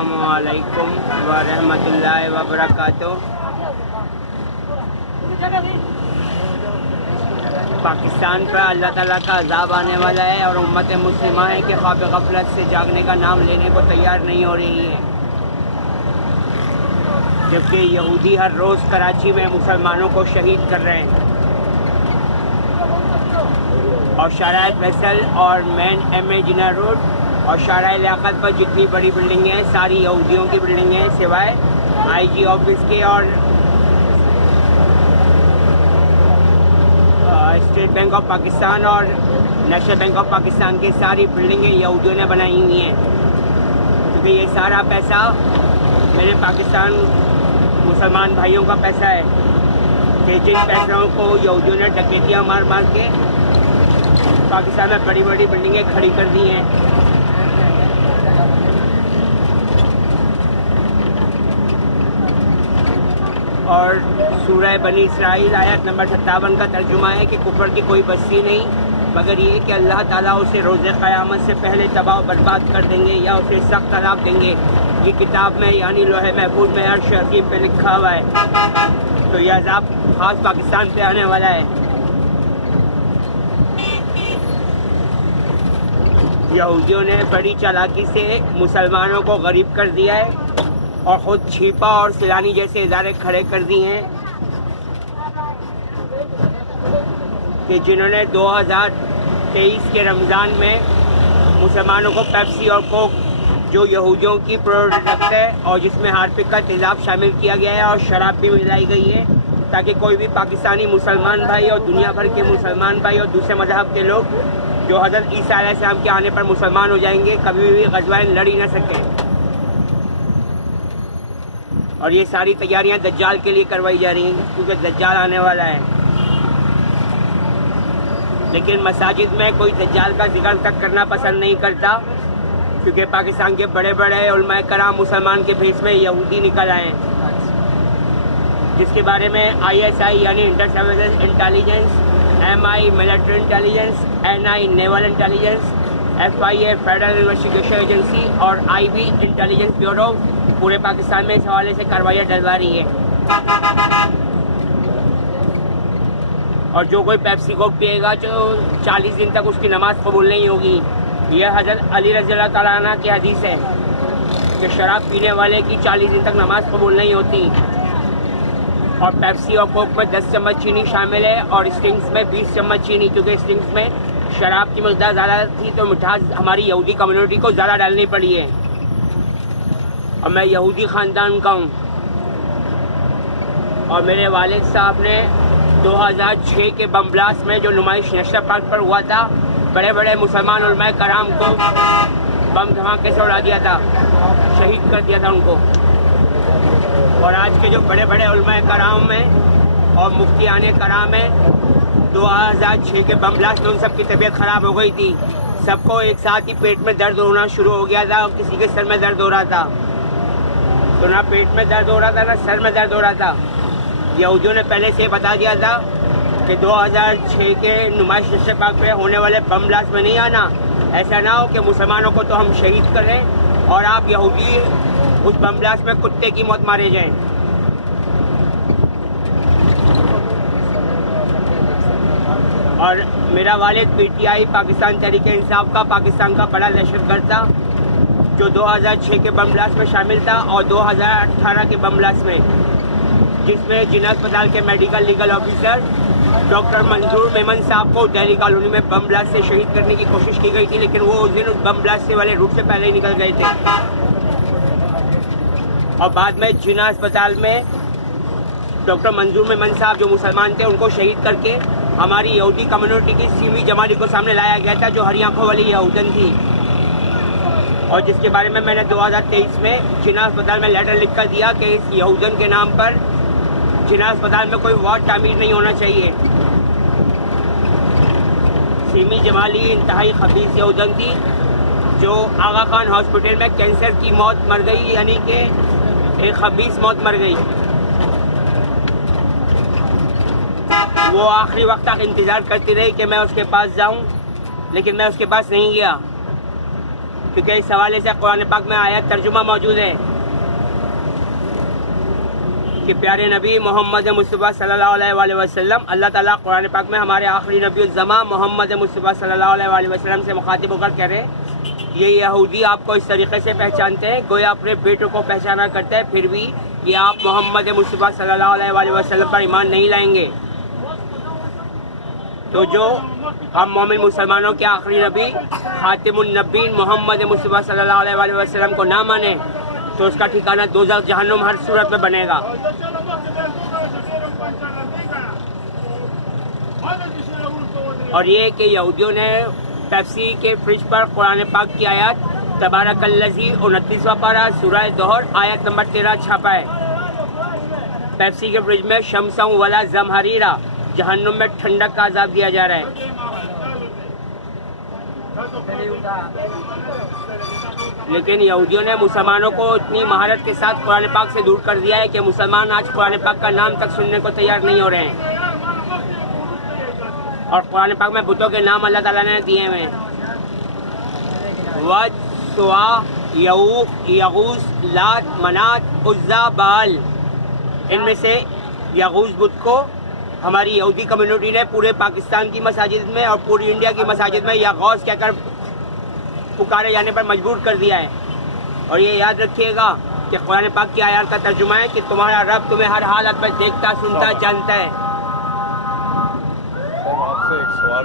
अस्सलामुअलैकुम व रहमतुल्लाहि व बरकातुहू। पाकिस्तान पर अल्लाह ताला का अज़ाब आने वाला है और उम्मत मुस्लिमा है कि ख्वाब गफलत से जागने का नाम लेने को तैयार नहीं हो रही है। जबकि यहूदी हर रोज़ कराची में मुसलमानों को शहीद कर रहे हैं और शाराए फैसल और मेन MA जिना रोड और शाराए लियाकत पर जितनी बड़ी बिल्डिंगें हैं सारी यहूदियों की बिल्डिंगें हैं सिवाय IG ऑफिस के और स्टेट बैंक ऑफ पाकिस्तान और नेशनल बैंक ऑफ पाकिस्तान की सारी बिल्डिंगें यहूदियों ने बनाई हुई हैं, क्योंकि ये सारा पैसा मेरे पाकिस्तान मुसलमान भाइयों का पैसा है कि जिन पैसों को यहूदियों ने डकैतियाँ मार मार के पाकिस्तान में बड़ी बड़ी बिल्डिंगें खड़ी कर दी हैं। और सूरह बनी इसराइल आयत नंबर 57 का तर्जुमा है कि कुफर की कोई बस्ती नहीं मगर ये कि अल्लाह ताला उसे रोज़े क़यामत से पहले तबाह बर्बाद कर देंगे या उसे सख्त अज़ाब देंगे। ये किताब में यानी लोहे महफूज में अर्श हकीम पे लिखा हुआ है। तो यह अज़ाब ख़ास पाकिस्तान पे आने वाला है। यहूदियों ने बड़ी चालाकी से मुसलमानों को गरीब कर दिया है और ख़ुद छिपा और सिलानी जैसे इदारे खड़े कर दिए हैं कि जिन्होंने 2023 के रमज़ान में मुसलमानों को पेप्सी और कोक जो यहूदियों की प्रोडक्ट है और जिसमें हार्पिक का तेज़ाब शामिल किया गया है और शराब भी मिलाई गई है ताकि कोई भी पाकिस्तानी मुसलमान भाई और दुनिया भर के मुसलमान भाई और दूसरे मज़हब के लोग जो हज़रत ईसा अलैहिस्सलाम के आने पर मुसलमान हो जाएंगे कभी भी ग़ज़वाएं लड़ ही ना सकें। और ये सारी तैयारियां दज्जाल के लिए करवाई जा रही हैं क्योंकि दज्जाल आने वाला है। लेकिन मसाजिद में कोई दज्जाल का जिक्र तक करना पसंद नहीं करता क्योंकि पाकिस्तान के बड़े बड़े उलमाए कराम मुसलमान के भेष में यहूदी निकल आए हैं, जिसके बारे में ISI यानी inter services intelligence, MI military intelligence, NI naval intelligence, FIA federal investigation agency और IB इंटेलिजेंस ब्यूरो पूरे पाकिस्तान में इस हवाले से कार्रवाइयाँ डलवा रही है। और जो कोई पेप्सी कोक पिएगा जो 40 दिन तक उसकी नमाज कबूल नहीं होगी। यह हज़रत अली रज़ी अल्लाह तआला अन्हु की हदीस है कि शराब पीने वाले की 40 दिन तक नमाज कबूल नहीं होती। और पेप्सी और कोक में 10 चम्मच चीनी शामिल है और स्टिंग्स में 20 चम्मच चीनी, क्योंकि स्टिंग्स में शराब की मकदार ज़्यादा थी तो मिठास हमारी यहूदी कम्युनिटी को ज़्यादा डालनी पड़ी है। और मैं यहूदी ख़ानदान का हूँ और मेरे वालिद साहब ने 2006 के बम ब्लास्ट में जो नुमाइश नेशनल पार्क पर हुआ था बड़े बड़े मुसलमान उलमाए कराम को बम धमाके से उड़ा दिया था, शहीद कर दिया था उनको। और आज के जो बड़े बड़े उलमाए कराम हैं और मुफ्तियाने कराम हैं 2006 के बम ब्लास्ट में उन सब की तबीयत ख़राब हो गई थी। सबको एक साथ ही पेट में दर्द होना शुरू हो गया था और किसी के सर में दर्द हो रहा था। तो ना पेट में दर्द हो रहा था ना सर में दर्द हो रहा था। यहूदियों ने पहले से बता दिया था कि 2006 के नुमाइश नेशनल पार्क पे होने वाले बम ब्लास्ट में नहीं आना। ऐसा ना हो कि मुसलमानों को तो हम शहीद करें और आप यहूदी उस बम ब्लास्ट में कुत्ते की मौत मारे जाएं। और मेरा वालिद PTI पाकिस्तान तहरीक इंसाफ का पाकिस्तान का बड़ा दहशतगर्द था जो 2006 के बम ब्लास्ट में शामिल था और 2018 के बम ब्लास्ट में, जिसमें जिना अस्पताल के मेडिकल लीगल ऑफिसर डॉक्टर मंजूर मेमन साहब को दिल्ली कॉलोनी में बम ब्लास्ट से शहीद करने की कोशिश की गई थी, लेकिन वो उस दिन उस बम ब्लास्ट से वाले रूट से पहले ही निकल गए थे। और बाद में जिना अस्पताल में डॉक्टर मंजूर मेमन साहब जो मुसलमान थे उनको शहीद करके हमारी यहूदी कम्युनिटी की सीमी जमाली को सामने लाया गया था जो हरी आंखों वाली यहूदन थी और जिसके बारे में मैंने 2023 में जिना अस्पताल में लेटर लिख कर दिया कि इस यहूदन के नाम पर जिना अस्पताल में कोई वार्ड तामीर नहीं होना चाहिए। सीमी जमाली इंतहाई खबीस यहूदन थी जो आगा खान हॉस्पिटल में कैंसर की मौत मर गई, यानी कि एक खबीस मौत मर गई। वो आखिरी वक्त तक इंतज़ार करती रही कि मैं उसके पास जाऊं, लेकिन मैं उसके पास नहीं गया। क्योंकि इस हवाले से कुरान पाक में आयत तर्जुमा मौजूद है कि प्यारे नबी मोहम्मद मुस्तफ़ा सल्लल्लाहु अलैहि वसल्लम, अल्लाह ताला कुरान पाक में हमारे आखिरी नबी ज़मा मोहम्मद मुस्तफ़ा सल्लल्लाहु अलैहि वसल्लम से मुखातिब होकर कह रहे हैं, ये यहूदी आपको इस तरीके से पहचानते हैं गोया अपने बेटों को पहचाना करते हैं, फिर भी कि आप मोहम्मद मुस्तफ़ा सल्लल्लाहु अलैहि वसल्लम पर ईमान नहीं लाएंगे। तो जो हम मोमिन मुसलमानों के आखिरी नबी खातिमुन नबीन मोहम्मद मुस्तफ़ा सल्लल्लाहु अलैहि वसल्लम को ना माने तो उसका ठिकाना दोज़ख जहन्नुम हर सूरत में बनेगा। और ये कि यहूदियों ने पेप्सी के फ्रिज पर कुरान पाक की आयत तबारकल्लज़ी 29वां पारा सूरह दोहर आयत नंबर 13 छापा है। पेप्सी के फ्रिज में शमसम वला ज़महरीरा, जहन्नुम में ठंडक का अज़ाब दिया जा रहा है। लेकिन यहूदियों ने मुसलमानों को इतनी महारत के साथ कुरान पाक से दूर कर दिया है कि मुसलमान आज कुरान पाक का नाम तक सुनने को तैयार नहीं हो रहे हैं। और कुरान पाक में बुतों के नाम अल्लाह ताला ने दिए हुए हैं, वद, सुआ, यऊक, यगूस, लात, मनात, उज़्ज़ा, बाल। इनमें से यगूस बुत को हमारी यहूदी कम्युनिटी ने पूरे पाकिस्तान की मसाजिद में और पूरी इंडिया की मसाजिद में यगौस कहकर पुकारे जाने पर मजबूर कर दिया है। और ये याद रखिएगा कि कुरान पाक की आयत का तर्जुमा है कि तुम्हारा रब तुम्हें हर हालत में देखता, सुनता, जानता है। आपसे एक सवाल